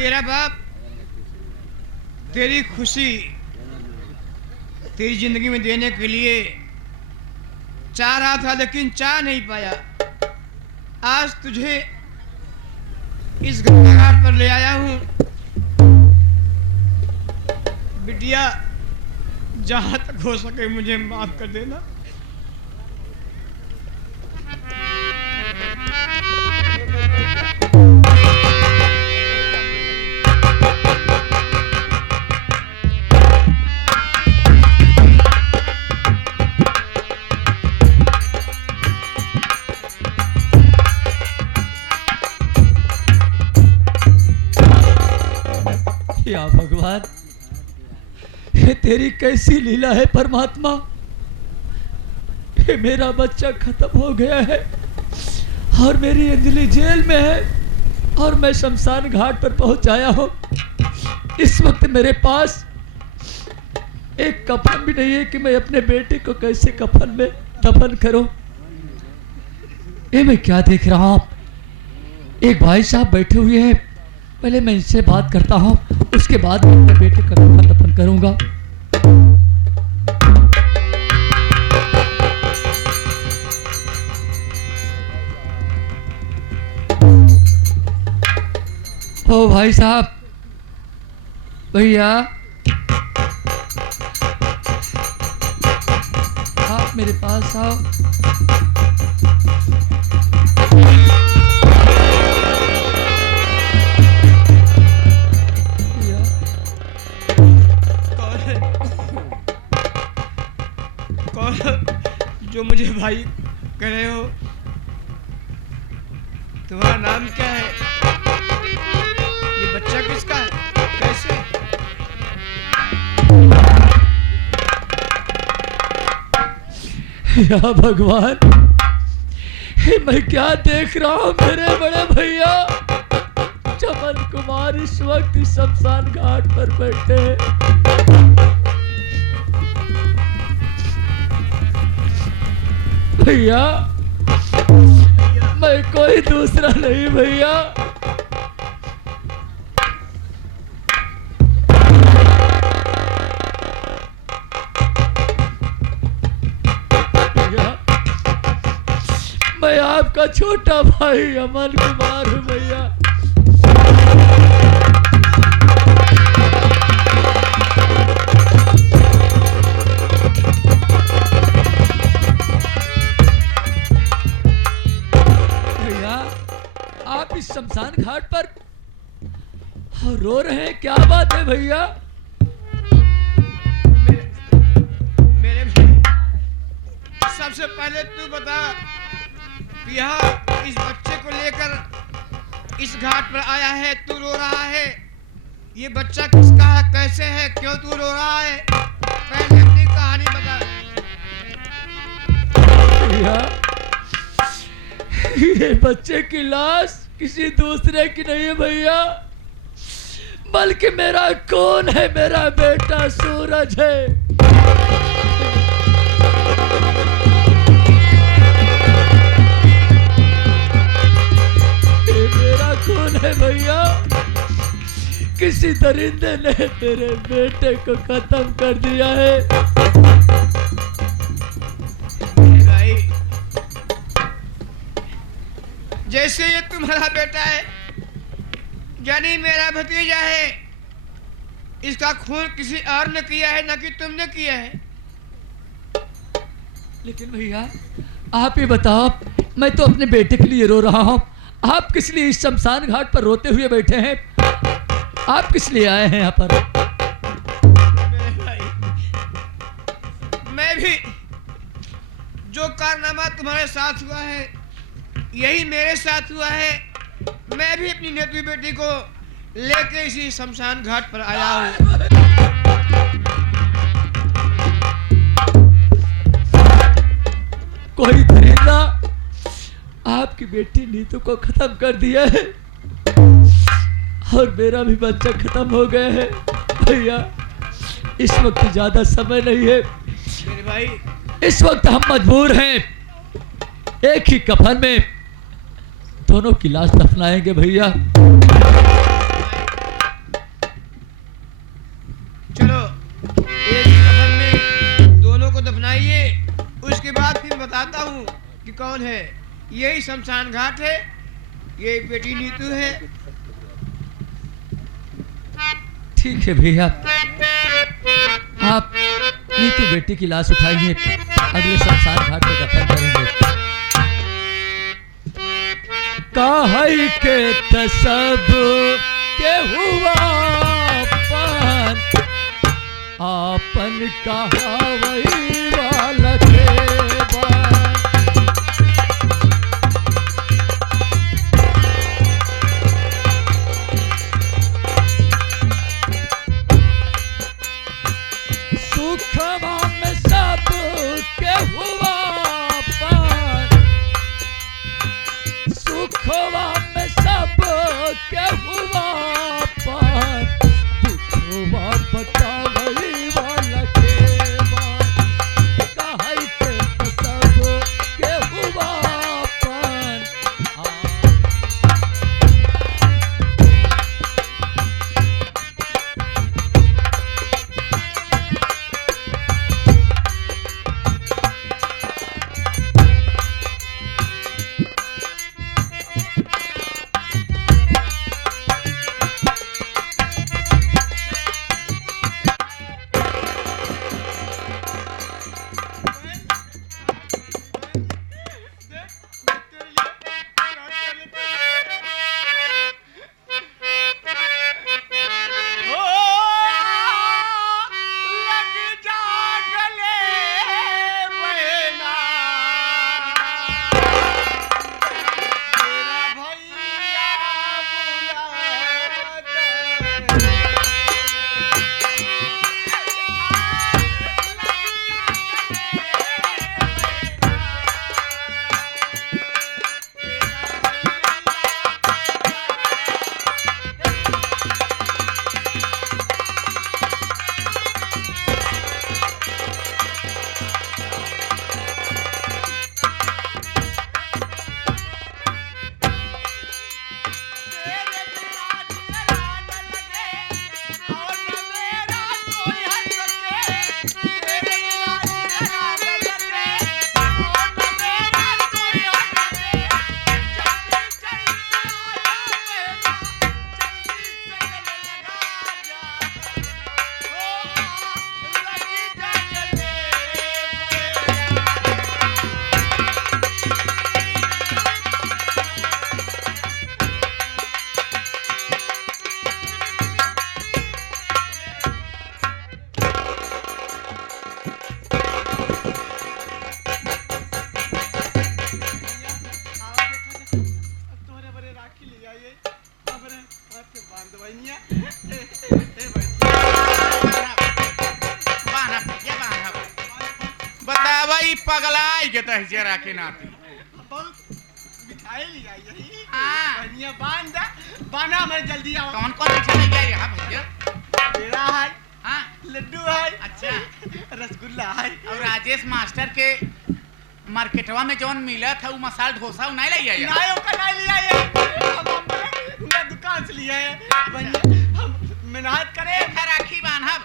तेरा बाप तेरी खुशी तेरी जिंदगी में देने के लिए चाह रहा था, लेकिन चाह नहीं पाया। आज तुझे इस घाट पर ले आया हूं। बिटिया, जहां तक हो सके मुझे माफ कर देना। या भगवान, ये तेरी कैसी लीला है परमात्मा। ये मेरा बच्चा खत्म हो गया है और मेरी अंजलि जेल में है और मैं शमशान घाट पर पहुंचाया हूं। इस वक्त मेरे पास एक कफन भी नहीं है कि मैं अपने बेटे को कैसे कफन में दफन करूं। ये मैं क्या देख रहा हूं? एक भाई साहब बैठे हुए हैं, पहले मैं इनसे बात करता हूं, उसके बाद मैं अपने बेटे का कफन दफन करूंगा। ओ भाई साहब, भैया आप मेरे पास आओ। जो मुझे भाई कह रहे हो, तुम्हारा नाम क्या है? ये बच्चा किसका है? कैसे? या भगवान, ये मैं क्या देख रहा हूं? मेरे बड़े भैया चमन कुमार इस वक्त इस शमशान घाट पर बैठे हैं। भैया, मैं कोई दूसरा नहीं भैया। मैं आपका छोटा भाई अमन कुमार हूं भैया। शमशान घाट पर रो रहे हैं, क्या बात है भैया? मेरे भाई, सबसे पहले तू बता, यहाँ इस बच्चे को लेकर इस घाट पर आया है, तू रो रहा है। ये बच्चा किसका है, कैसे है, क्यों तू रो रहा है? पहले अपनी कहानी बता। भैया, ये बच्चे की लाश किसी दूसरे की नहीं है भैया, बल्कि मेरा कौन है, मेरा बेटा सूरज है। ये मेरा कौन है भैया? किसी दरिंदे ने मेरे बेटे को खत्म कर दिया है। भाई, जैसे ये तुम्हारा बेटा है, यानी मेरा भतीजा है, इसका खून किसी और ने किया है, ना कि तुमने किया है। लेकिन भैया आप ही बताओ, मैं तो अपने बेटे के लिए रो रहा हूं, आप किस लिए इस शमशान घाट पर रोते हुए बैठे हैं? आप किस लिए आए हैं यहाँ पर? मेरे भाई, मैं भी जो कारनामा तुम्हारे साथ हुआ है यही मेरे साथ हुआ है। मैं भी अपनी नेत्री बेटी को लेके इसी शमशान घाट पर आया हूँ। कोई दरिंदा आपकी बेटी नीतू को खत्म कर दिया है और मेरा भी बच्चा खत्म हो गया है। भैया, इस वक्त ज्यादा समय नहीं है मेरे भाई, इस वक्त हम मजबूर हैं एक ही कफन में। दोनों की लाश दफनाएंगे भैया। कौन है? यही शमशान घाट है, यही बेटी नीतू है। ठीक है भैया, आप नीतू बेटी की लाश उठाइए, अगले शमशान घाट पे दफन करेंगे। काहे के तसब के हुआ आपन कहावई वाला के बन। सुखवा में सब के हुआ पान, सुखवा में सब के हुआ पान, दुखवा बतावई वाला के बन। काहे के सब के हुआ पान। पगलाई के तहजरा के नाती मिठाई लिया यही हाँ। बढ़िया बाना मैं जल्दी आओ। कौन कौन मिठाई लिया यहाँ भैया? पेड़ा है, हाँ लड्डू है, अच्छा रसगुल्ला है। और राजेश मास्टर के मार्केटवा में जौन मिला था वो मसाला डोसा वो नहीं लिया यार? नहीं ओका नहीं लिया ये मैं दुकान से लिया है बढ़िया। हम मेहनत करे राखी बांधब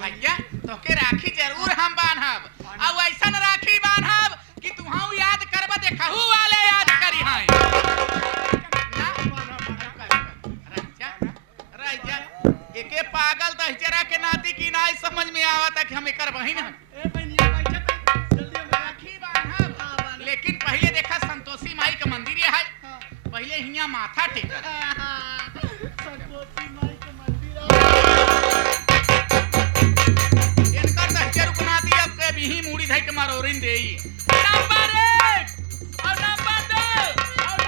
भैया, तो के राखी जरूर हम बांधब और ऐसा राखी बांधब कि तुहाऊ याद करब देखहू वाले याद करी हैं ना। एके पागल दहजरा के नाती की ना समझ में आवता कि हम एकर बहिन हैं। ए बनिया बैठा जल्दी हम राखी बांधब, लेकिन पहले देखा संतोषी माई का मंदिर है, पहले हिया माथा टेक। संतोषी माई के मंदिर इनकर दहजर रुकना दी अब के भी मूड़ी धई के मारोरिन देई। नंबर 1 और नंबर 2 और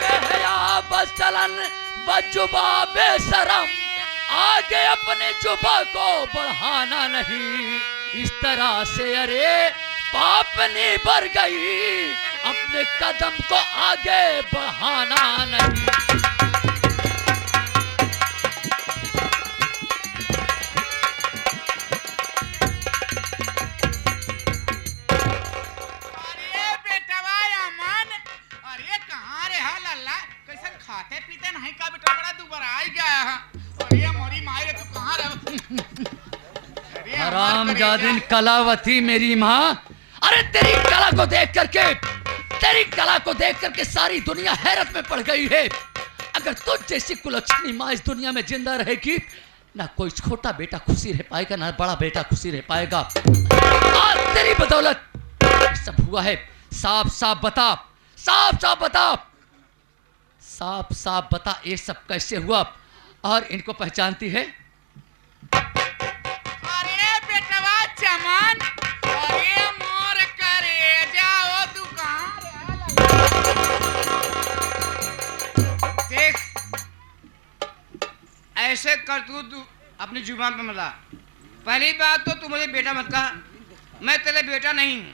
बेहया बचलन बजुबा बेशरम, आगे अपने जुबा को बढ़ाना नहीं। इस तरह से अरे पापनी बढ़ गई, अपने कदम को आगे बढ़ाना नहीं। अरे बेटवा अमन, अरे कहाँ रे हा लल्ला? कैसन खाते पीते नहीं का बेटा? बड़ा दुबारा आई गया है। अरे मोरी माई रे, तू कहाँ रे? हरामजादिन कलावती मेरी माँ, अरे तेरी कला को देख करके सारी दुनिया हैरत में पड़ गई है। अगर तुझ जैसी कुलक्षणी माँ इस दुनिया में जिंदा रहेगी, ना कोई छोटा बेटा खुशी रह पाएगा, ना बड़ा बेटा खुशी रह पाएगा। आज तेरी बदौलत ये सब हुआ है। साफ साफ बता ये सब कैसे हुआ और इनको पहचानती है? अरे बेटवा चमन, अरे मोर करे जाओ दुकान। देख, ऐसे कर तू अपनी जुबान पे मला। पहली बात तो तू मुझे बेटा मत कहा, मैं तेरे बेटा नहीं हूँ।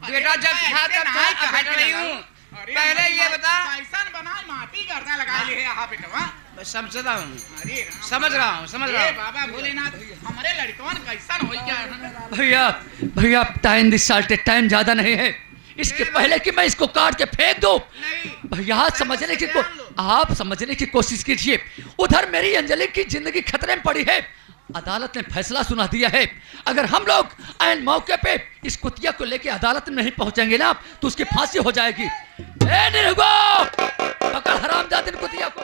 बेटा जब था तब था, अब बेटा नहीं हूँ। पहले ये बता, कैसन बनाए माटी गर्दा लगा ले है यहाँ बेटवा। मैं समझता हूँ, अरे राम, समझ रहा हूँ। ए बाबा भोलेनाथ, हमारे लड़कवन कैसन हो गया। भैया टाइम ज्यादा नहीं है। इसके पहले कि मैं इसको काट के फेंक दूं, नहीं भैया आप समझने की कोशिश कीजिए। उधर मेरी अंजलि की जिंदगी खतरे में पड़ी है। अदालत ने फैसला सुना दिया है, अगर हम लोग ऐन मौके पे इस कुतिया को लेके अदालत में नहीं पहुंचेंगे ना तो उसकी फांसी हो जाएगी। ए निरहुआ, पकड़ हरामजादिन कुतिया को।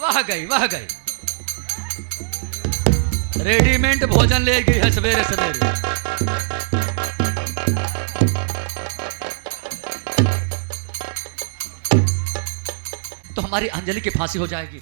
वह गई रेडीमेड भोजन ले गई है सवेरे सवेरे। तो हमारी अंजलि की फांसी हो जाएगी।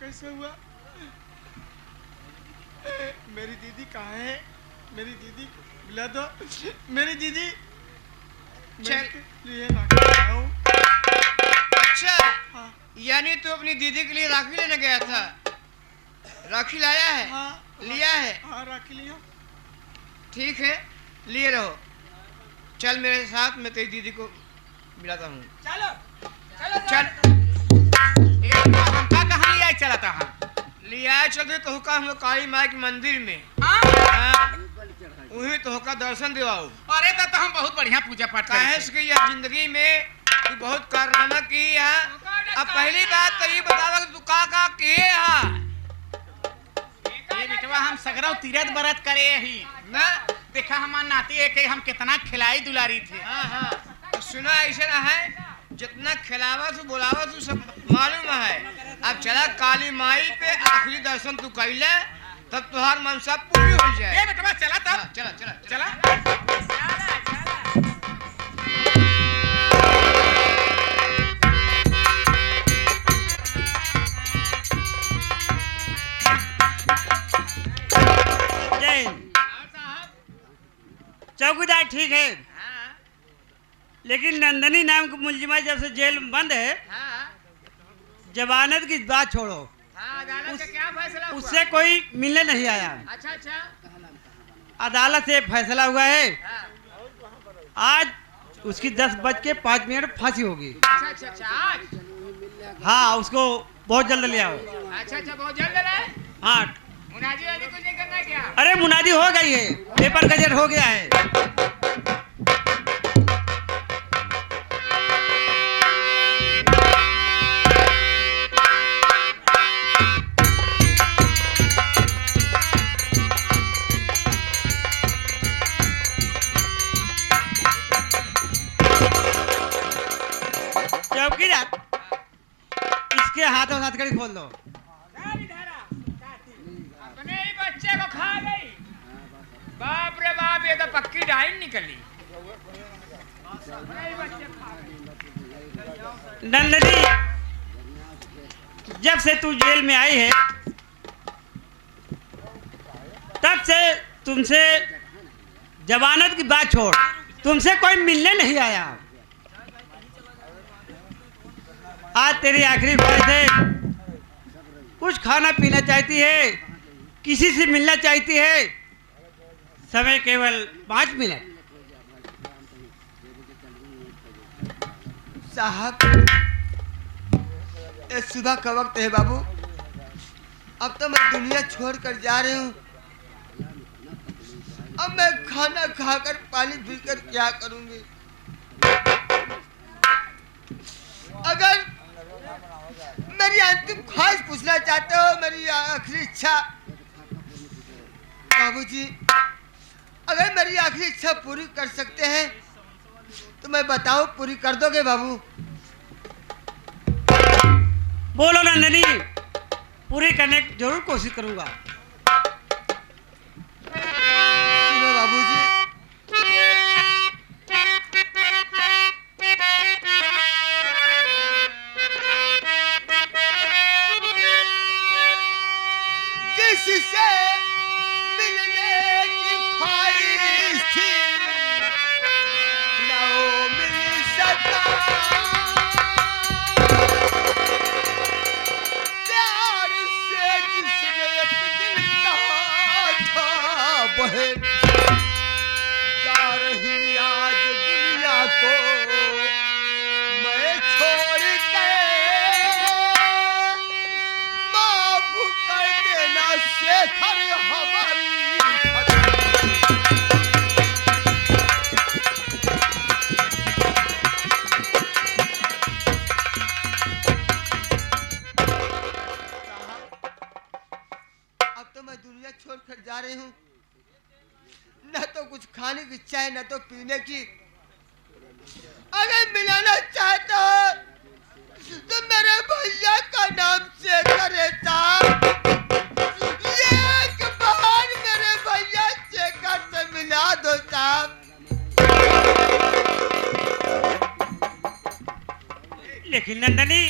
कैसे हुआ? मेरी दीदी कहाँ है? मेरी दीदी बुला दो। मेरी दीदी लिए अच्छा, हाँ। यानी तू अपनी दीदी के लिए राखी लेने गया था? राखी लाया है? हाँ, लिया है? हाँ राखी लिया। ठीक है, लिए रहो। चल मेरे साथ, मैं तेरी दीदी को मिलाता हूँ। चल। हमका कहाँ लिया चला था? लिया चलते तो हुक्का हम काली माई के मंदिर में। वही तो हुक्का दर्शन दिवाओ। अरे तो हम बहुत बढ़िया पूजा पाठ काहे से कि यह जिंदगी में तू बहुत कारनामा की है। अब पहली बात तो ये बतावा कि तू का किए है। ये बेटवा हम सगरव तीरथ बरत करे ही ना देखा हमार नाती है कि हम कितना खिलाई दुलारी थे। हाँ, तो सुना ऐसा है, जितना खिलावा तू बुलावा तू सब मालूम है। अब चला काली माई पे आखिरी दर्शन तू कर ले, तब तुहार मनसा पूरी हो जाए। ये बेटवा चला तब। हाँ, चला चला चला। चौकीदार ठीक है, लेकिन नंदनी नाम की मुलजिमा जब से जेल में बंद है, जमानत की बात छोड़ो, क्या फैसला हुआ? उससे कोई मिलने नहीं आया। अच्छा अदालत से फैसला हुआ है, आज उसकी 10:05 फांसी होगी। अच्छा हाँ, उसको बहुत जल्द ले आओ। अच्छा बहुत जल्द है। हाँ, मुनादी वादी कुछ नहीं करना क्या? अरे मुनादी हो गई है, पेपर गजट हो गया है। चौकीदार, इसके हाथों हाथ कड़ी खोल दो। अपने ही बच्चे को खा गई। बाप रे बाप, ये तो पक्की डाइन निकली। नंदनी, जब से तू जेल में आई है, तब से तुमसे जमानत की बात छोड़, तुमसे कोई मिलने नहीं आया। आज तेरी आखिरी ख्वाहिश है, कुछ खाना पीना चाहती है, किसी से मिलना चाहती है। समय केवल 5 मिनट। साहब, ये सुबह का वक्त है बाबू। अब तो मैं दुनिया छोड़कर जा रही हूँ। अब मैं खाना खाकर पानी पीकर क्या करूंगी? अगर मेरी अंतिम ख्वाहिश पूछना चाहते हो, मेरी आखिरी इच्छा, बाबूजी, अगर मेरी आखिरी इच्छा पूरी कर सकते हैं तो मैं बताऊं, पूरी कर दोगे बाबू? बोलो नंदनी, पूरी करने की जरूर कोशिश करूंगा। सुनो बाबूजी, जिससे मिलने की ख्वाहिश थी, ना वो मिल सका। प्यार से जिसने एक दिल कहा था बहन, जा रही आज दुनिया को मैं छोड़ के। माफ कर देना शेखर हमारी अब तो मैं दुनिया छोड़कर जा रही हूँ। न तो कुछ खाने की इच्छा है, न तो पीने की। अगर मिलाना चाहते हो तो मेरे भैया का नाम शेखर है साहब। एक बार मेरे भैया शेखर से मिला दो साहब। लेकिन नंदनी,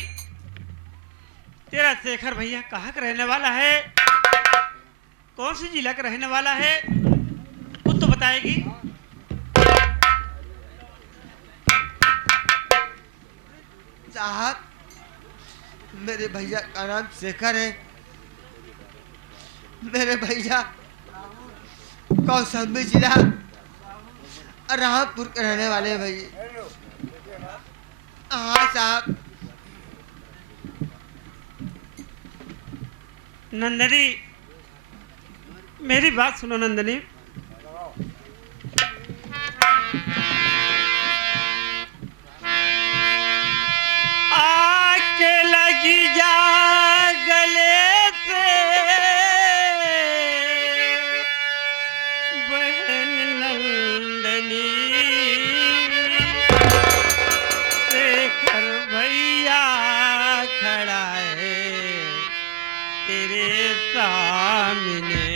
तेरा शेखर भैया कहाँ का रहने वाला है? कौन सी जिला का रहने वाला है? खुद तो बताएगी। साहब, मेरे भैया का नाम शेखर है। मेरे भैया कौशाम्बी जिला रामपुर के रहने वाले हैं भैया। हाँ साहब। नंदनी, मेरी बात सुनो नंदनी। आके लगी जा गले से बहन नंदनी, शेखर भैया खड़ा है तेरे सामने।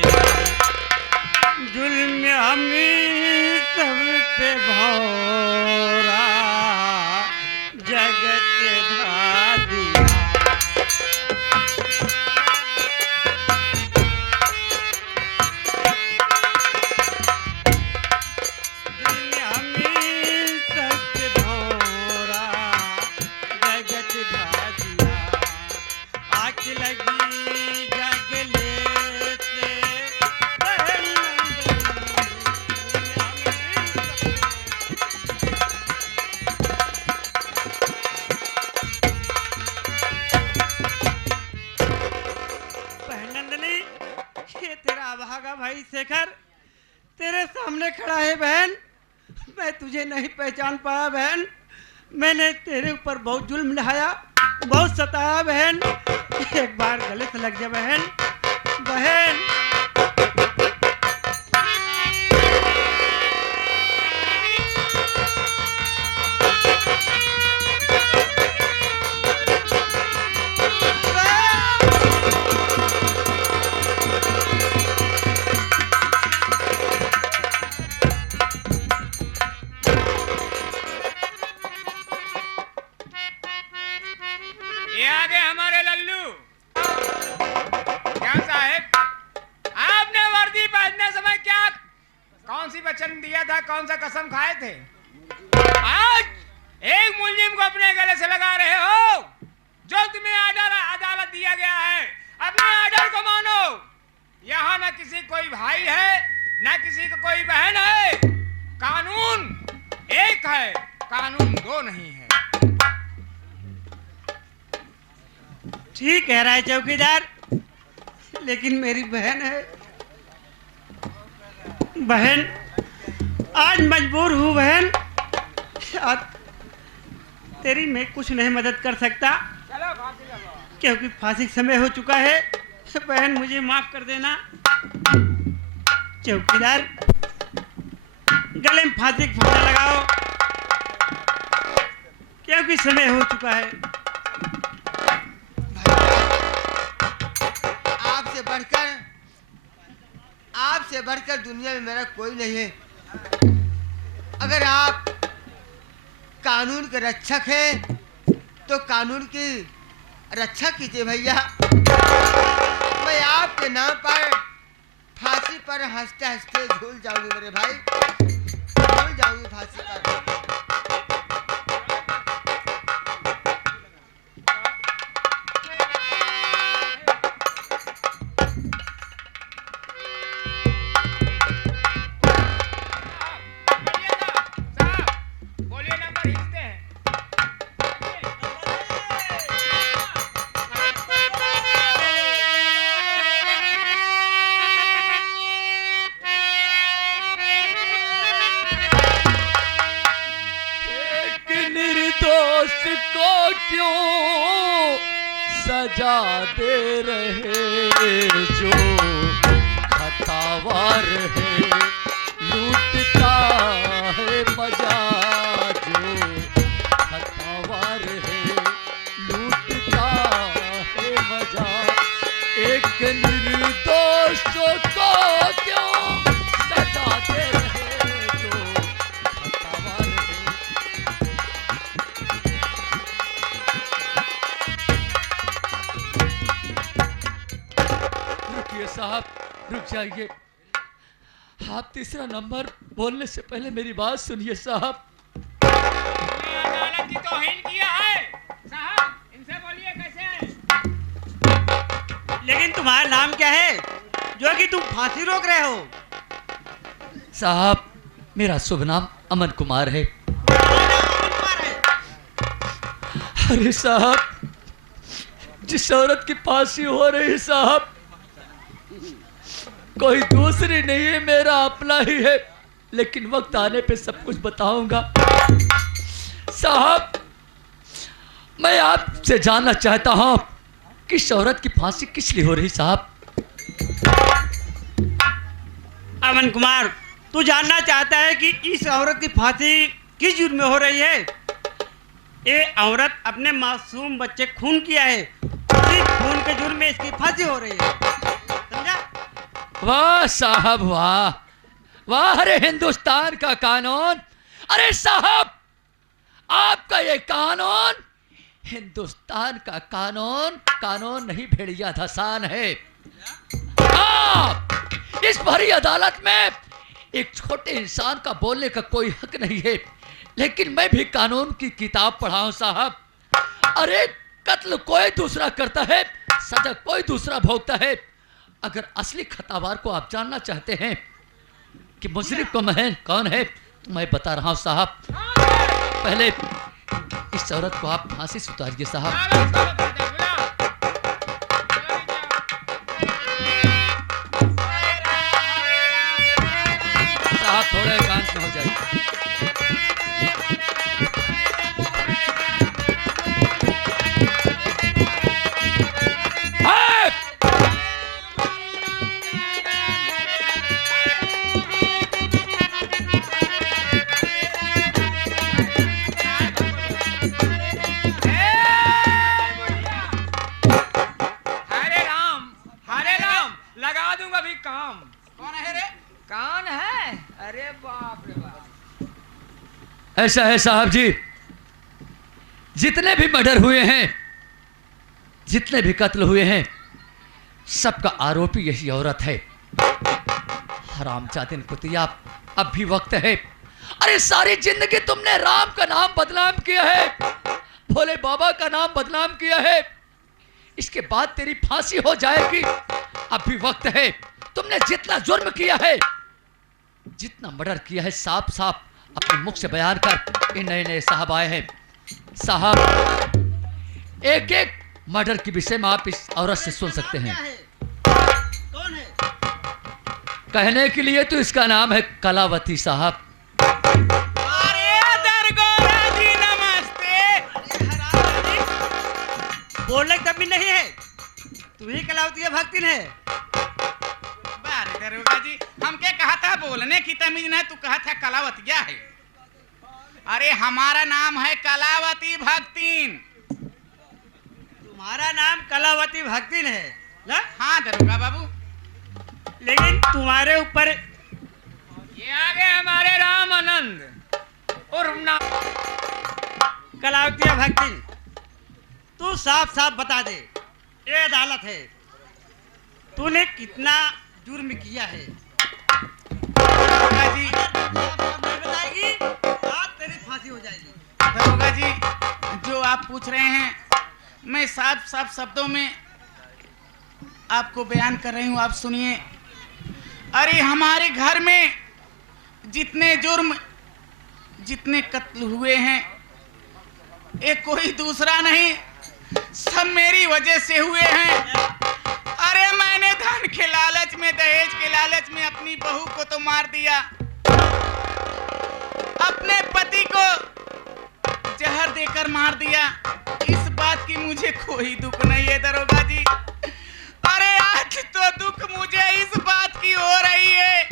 जुल्म हमें सब पे भौरा जगत ढा दिया। जुल्म हमें सब पे भौरा जगत ढा दिया। आँख लगी जगले से बहन नंदनी, ये तेरा अभागा भाई शेखर तेरे सामने खड़ा है बहन। मैं तुझे नहीं पहचान पाया बहन। मैंने तेरे ऊपर बहुत जुल्म ढाया, बहुत सताया बहन। एक बार गले से लग जा बहन। बहन ये आ गए हमारे लल्लू। क्या साहब, आपने वर्दी पहनने समय क्या कौन सी वचन दिया था, कौन सा कसम खाए थे? आज एक मुलजिम को अपने गले से लगा रहे हो। जो तुम्हें ऑर्डर अदालत दिया गया है, अपने ऑर्डर को मानो। यहाँ न किसी कोई भाई है, न किसी का कोई बहन है। कानून एक है, कानून दो नहीं है। ठीक कह रहा है चौकीदार, लेकिन मेरी बहन है। बहन, आज मजबूर हूँ बहन। आज तेरी मैं कुछ नहीं मदद कर सकता, क्योंकि फांसी का समय हो चुका है। बहन, मुझे माफ कर देना। चौकीदार, गले में फांसी का फंदा लगाओ, क्योंकि समय हो चुका है। आपसे बढ़कर दुनिया में मेरा कोई नहीं है। अगर आप कानून के रक्षक हैं, तो कानून की रक्षा कीजिए भैया। मैं आपके नाम पर फांसी पर हंसते हंसते झूल जाऊंगी मेरे भाई, झूल जाऊंगी फांसी पर। सजा दे रहे जो खतावार है, लूटता है मजा जो खतावार है, लूटता है मजा। एक निर्दोषों को क्यों सजा दे रहे जो खतावार है। साहब रुक जाइए, आप तीसरा नंबर बोलने से पहले मेरी बात सुनिए साहब। अदालत की तौहीन किया है साहब, इनसे बोलिए कैसे है। लेकिन तुम्हारा नाम क्या है जो कि तुम फांसी रोक रहे हो? साहब, मेरा शुभ नाम अमन कुमार है। अरे साहब, जिस औरत की फांसी हो रही है साहब, कोई दूसरी नहीं है, मेरा अपना ही है। लेकिन वक्त आने पे सब कुछ बताऊंगा। साहब, मैं आपसे जानना चाहता हूं कि इस औरत की फांसी किस लिए हो रही साहब? अमन कुमार, तू जानना चाहता है कि इस औरत की फांसी किस जुर्म में हो रही है? ये औरत अपने मासूम बच्चे खून किया है, इसी खून के जुर्म में इसकी फांसी हो रही है, समझा? वाह साहब वाह, वाह! अरे हिंदुस्तान का कानून! अरे साहब, आपका ये कानून हिंदुस्तान का कानून, कानून नहीं भेड़िया धसान है। आप इस भरी अदालत में एक छोटे इंसान का बोलने का कोई हक नहीं है। लेकिन मैं भी कानून की किताब पढ़ा हूं साहब। अरे कत्ल कोई दूसरा करता है, सजा कोई दूसरा भोगता है। अगर असली खतावार को आप जानना चाहते हैं कि मुजरिम कौन है, तो मैं बता रहा हूं साहब। पहले इस औरत को आप फांसी से उतारिए साहब। साहब थोड़ा एकांत में हो जाइए। ऐसा है साहब जी, जितने भी मर्डर हुए हैं, जितने भी कत्ल हुए हैं, सबका आरोपी यही औरत है। हरामजादिन कुतिया, अब भी वक्त है। अरे सारी जिंदगी तुमने राम का नाम बदनाम किया है, भोले बाबा का नाम बदनाम किया है, इसके बाद तेरी फांसी हो जाएगी। अभी वक्त है, तुमने जितना जुर्म किया है, जितना मर्डर किया है, साफ साफ अपने मुख से बयान कर। इन नए नए साहब आए हैं। साहब, एक एक मर्डर के विषय में आप इस औरत से सुन सकते हैं। कौन है? कहने के लिए तो इसका नाम है कलावती साहब। अरे दरगोरा जी नमस्ते। बोलने की तमीज नहीं है, तू ही कलावती भक्तिन है। बारे दरोगा जी, हमके कहा था बोलने की तमीज नहीं, तू कहा था कलावतिया है। अरे हमारा नाम है कलावती भक्तिन। तुम्हारा नाम कलावती भक्तिन है ना? हाँ दरोगा बाबू। लेकिन तुम्हारे ऊपर ये आगे हमारे राम आनंद और कलावती भक्तिन, तू साफ साफ बता दे, ये अदालत है, तूने कितना जुर्म किया है? दरोगा जी, नहीं बताएगी आज तेरी फांसी हो जाएगी। दरोगा जी, जो आप पूछ रहे हैं मैं साफ साफ शब्दों में आपको बयान कर रही हूँ, आप सुनिए। अरे हमारे घर में जितने जुर्म, जितने कत्ल हुए हैं, ये कोई दूसरा नहीं, सब मेरी वजह से हुए हैं। अरे मैंने धन के लालच में, दहेज के लालच में अपनी बहू को तो मार दिया, अपने पति को जहर देकर मार दिया। इस बात की मुझे कोई दुख नहीं है दरोगा जी। अरे आज तो दुख मुझे इस बात की हो रही है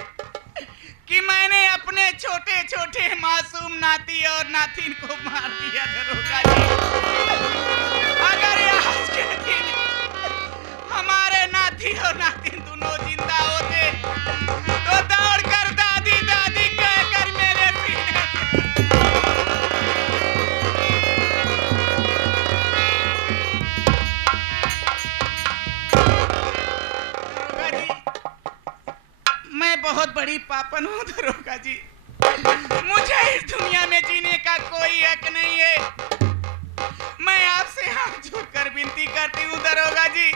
कि मैंने अपने छोटे छोटे मासूम नाती और नातिन को मार दिया दरोगा जी। अगर आज के दिन हमारे नाती और नातिन दोनों जिंदा होते तो दौड़कर दादी दादी कहकर मेरे सीने दरोगा जी, मैं बहुत बड़ी पापन हूँ दरोगा जी। मुझे इस दुनिया में जीने का कोई हक नहीं है। मैं आपसे हाथ जोड़कर विनती करती हूँ दरोगा जी,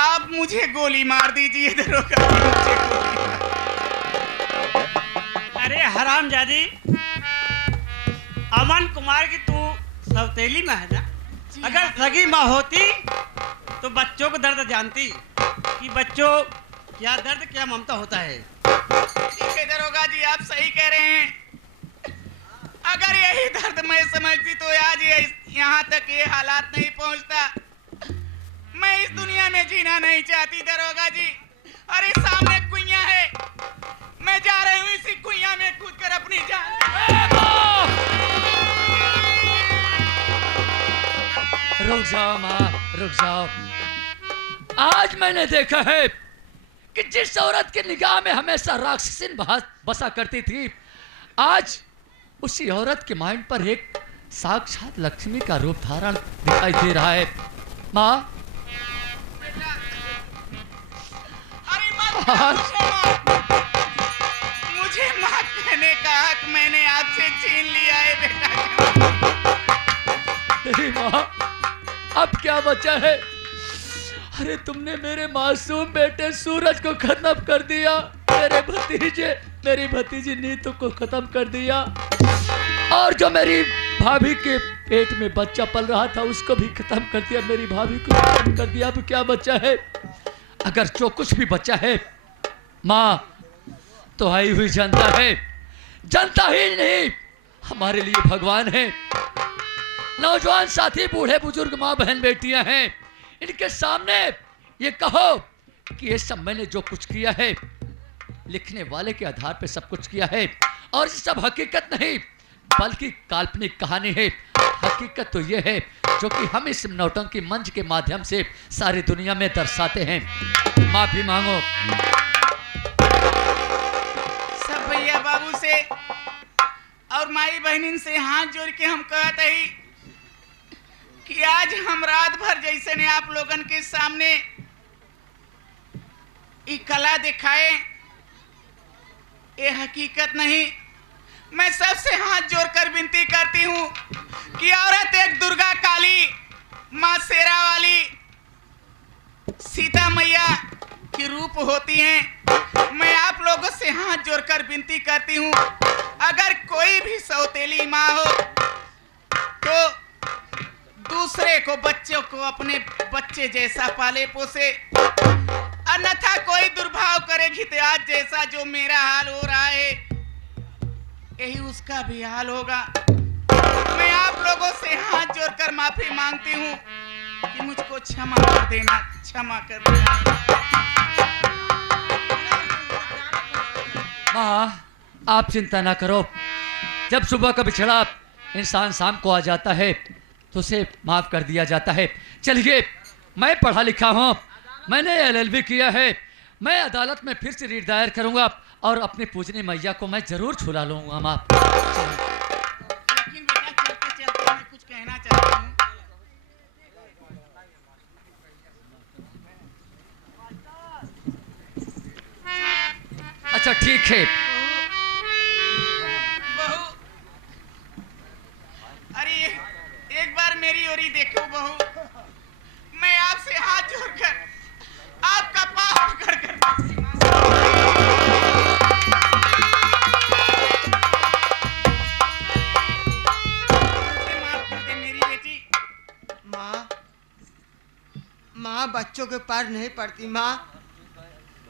आप मुझे गोली मार दीजिए दरोगा जी, मुझे गोली मार। अरे हरामजादी, अमन कुमार की तू सौतेली में है ना? अगर सगी माँ होती तो बच्चों को दर्द जानती कि बच्चों क्या दर्द क्या ममता होता है। ठीक है दरोगा जी, आप सही कह रहे हैं। अगर यही दर्द मैं समझती तो आज यहाँ तक ये हालात नहीं पहुँचता। मैं इस दुनिया में जीना नहीं चाहती दरोगा जी। अरे सामने कुइयां है, मैं जा रही हूँ इसी कुइयां में कूदकर अपनी जान। रुक जाओ माँ, रुक जाओ। आज मैंने देखा है कि जिस औरत की निगाह में हमेशा राक्षसिन बसा करती थी, आज उसी औरत के माइंड पर एक साक्षात लक्ष्मी का रूप धारण दिखाई दे रहा है। माँ, अरे मुझे माँ कहने का हक मैंने आपसे छीन लिया है बेटा। तेरी माँ, अब क्या बचा है? अरे तुमने मेरे मासूम बेटे सूरज को खत्म कर दिया, मेरे भतीजे, मेरी भतीजी नीतू को खत्म कर दिया, और जो मेरी भाभी के पेट में बच्चा पल रहा था उसको भी खत्म कर दिया, मेरी भाभी को खत्म कर दिया। अब क्या बचा है? अगर जो कुछ भी बचा है माँ, तो आई हुई जनता है। जनता ही नहीं, हमारे लिए भगवान है। नौजवान साथी, बूढ़े बुजुर्ग, माँ बहन बेटियां हैं, इनके सामने ये कहो कि ये सब मैंने जो कुछ किया है, लिखने वाले के आधार पे सब कुछ किया है, और ये सब हकीकत नहीं बल्कि काल्पनिक कहानी है। हकीकत तो ये है जो कि हम इस नौटंकी मंच के माध्यम से सारी दुनिया में दर्शाते हैं। माफी मांगो। सब भैया बाबू से और माई बहनिन से हाथ जोड़ के हम कहते ही कि आज हम रात भर जैसे ने आप लोगन के सामने ये कला दिखाए, ये हकीकत नहीं। मैं सबसे हाथ जोड़कर विनती करती हूँ कि औरत एक दुर्गा काली, माँ शेरा वाली, सीता मैया की रूप होती हैं। मैं आप लोगों से हाथ जोड़कर विनती करती हूँ, अगर कोई भी सौतेली माँ हो तो दूसरे को, बच्चों को अपने बच्चे जैसा पाले पोसे, अन्यथा कोई दुर्भाव करेगी तो आज जैसा जो मेरा हाल हो रहा है यही उसका भी हाल होगा। मैं आप लोगों से हाथ जोड़कर माफी मांगती हूँ कि मुझको क्षमा कर देना, क्षमा कर देना। माँ, आप चिंता ना करो। जब सुबह का बिछड़ा इंसान शाम को आ जाता है तो उसे माफ कर दिया जाता है। चलिए, मैं पढ़ा लिखा हूँ, मैंने LLB किया है। मैं अदालत में फिर से रीट दायर करूँगा और अपने पूजनी मैया को मैं जरूर छुड़ा लूँगा। माँ, लेकिन बेटा चलते चलते मैं कुछ कहना चाहती हूँ। अच्छा ठीक है। बहू, अरे एक बार मेरी ओरी देखो बहू, मैं आपसे हाथ जोड़कर आपका पाँव पकड़कर माफ कर दे मेरी बेटी। माँ, माँ बच्चों के पार नहीं पड़ती। माँ,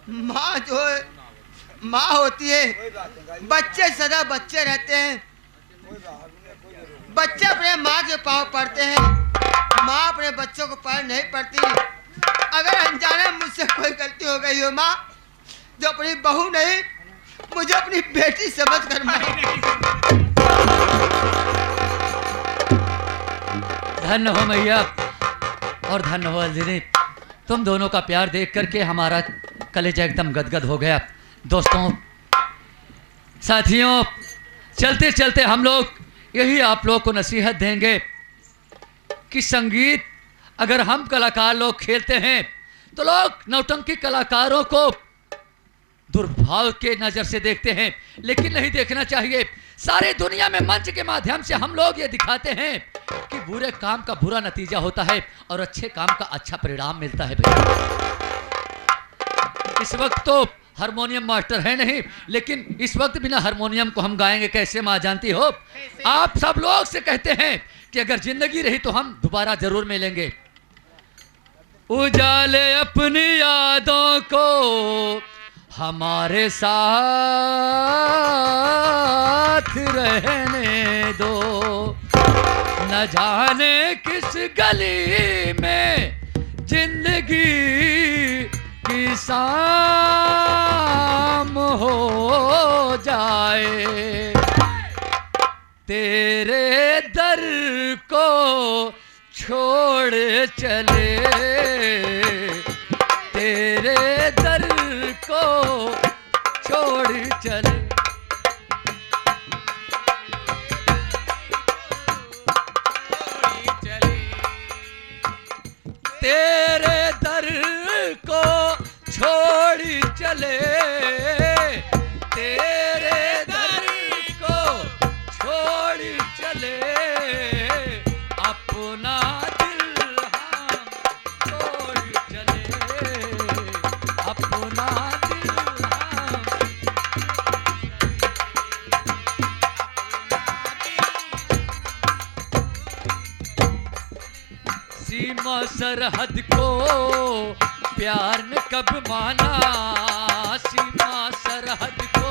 माँ जो माँ होती है, बच्चे सदा बच्चे रहते हैं। बच्चे अपने माँ के पाँव पड़ते हैं, माँ अपने बच्चों को पार नहीं पड़ती। अगर अनजाने मुझसे कोई गलती हो गई हो माँ, जो अपनी बहू नहीं मुझे अपनी बेटी समझ कर माँ। धन्य हो मैया और धन्य हो अलदीनी। तुम दोनों का प्यार देख करके हमारा कलेजा एकदम गदगद हो गया। दोस्तों, साथियों, चलते चलते हम लोग यही आप लोग को नसीहत देंगे कि संगीत अगर हम कलाकार लोग खेलते हैं तो लोग नौटंकी कलाकारों को दुर्भाव के नज़र से देखते हैं, लेकिन नहीं देखना चाहिए। सारी दुनिया में मंच के माध्यम से हम लोग ये दिखाते हैं कि बुरे काम का बुरा नतीजा होता है और अच्छे काम का अच्छा परिणाम मिलता है। भैया, इस वक्त तो हारमोनियम मास्टर है नहीं, लेकिन इस वक्त बिना हारमोनियम को हम गाएंगे कैसे माँ, जानती हो? आप सब लोग से कहते हैं कि अगर जिंदगी रही तो हम दोबारा जरूर मिलेंगे। उजाले अपनी यादों को हमारे साथ रहने दो, न जाने किस गली में जिंदगी की शाम हो जाए। तेरे दर को छोड़ चले, तेरे दर को छोड़ चले। तेरे दर को छोड़ चले, तेरे दर को छोड़ चले, अपना दिल हम तोड़ चले, अपना दिल हम। सीमा सरहद को प्यार ने कब माना, सीमा सरहद को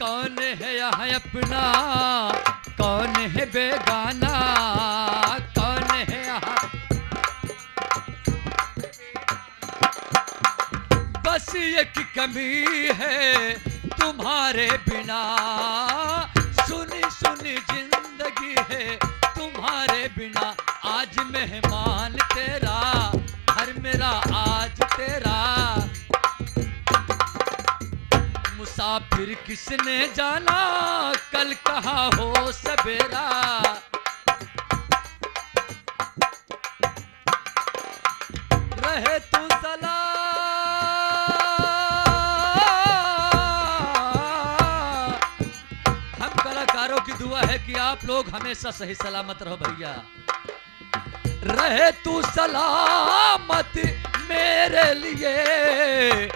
कौन है यहाँ अपना, कौन है बेगाना, कौन है यहाँ। बस एक कमी है तुम्हारे बिना, सुनी सुनी जिंदगी है तुम्हारे बिना। आज मेहमान तेरा, घर मेरा आज तेरा, मुसाफिर किसने जाना, कल कहाँ हो सवेरा। रहे तू सलाम, हम कला दुआ है कि आप लोग हमेशा सही सलामत रहो भैया। रहे तू सलामत मेरे लिए,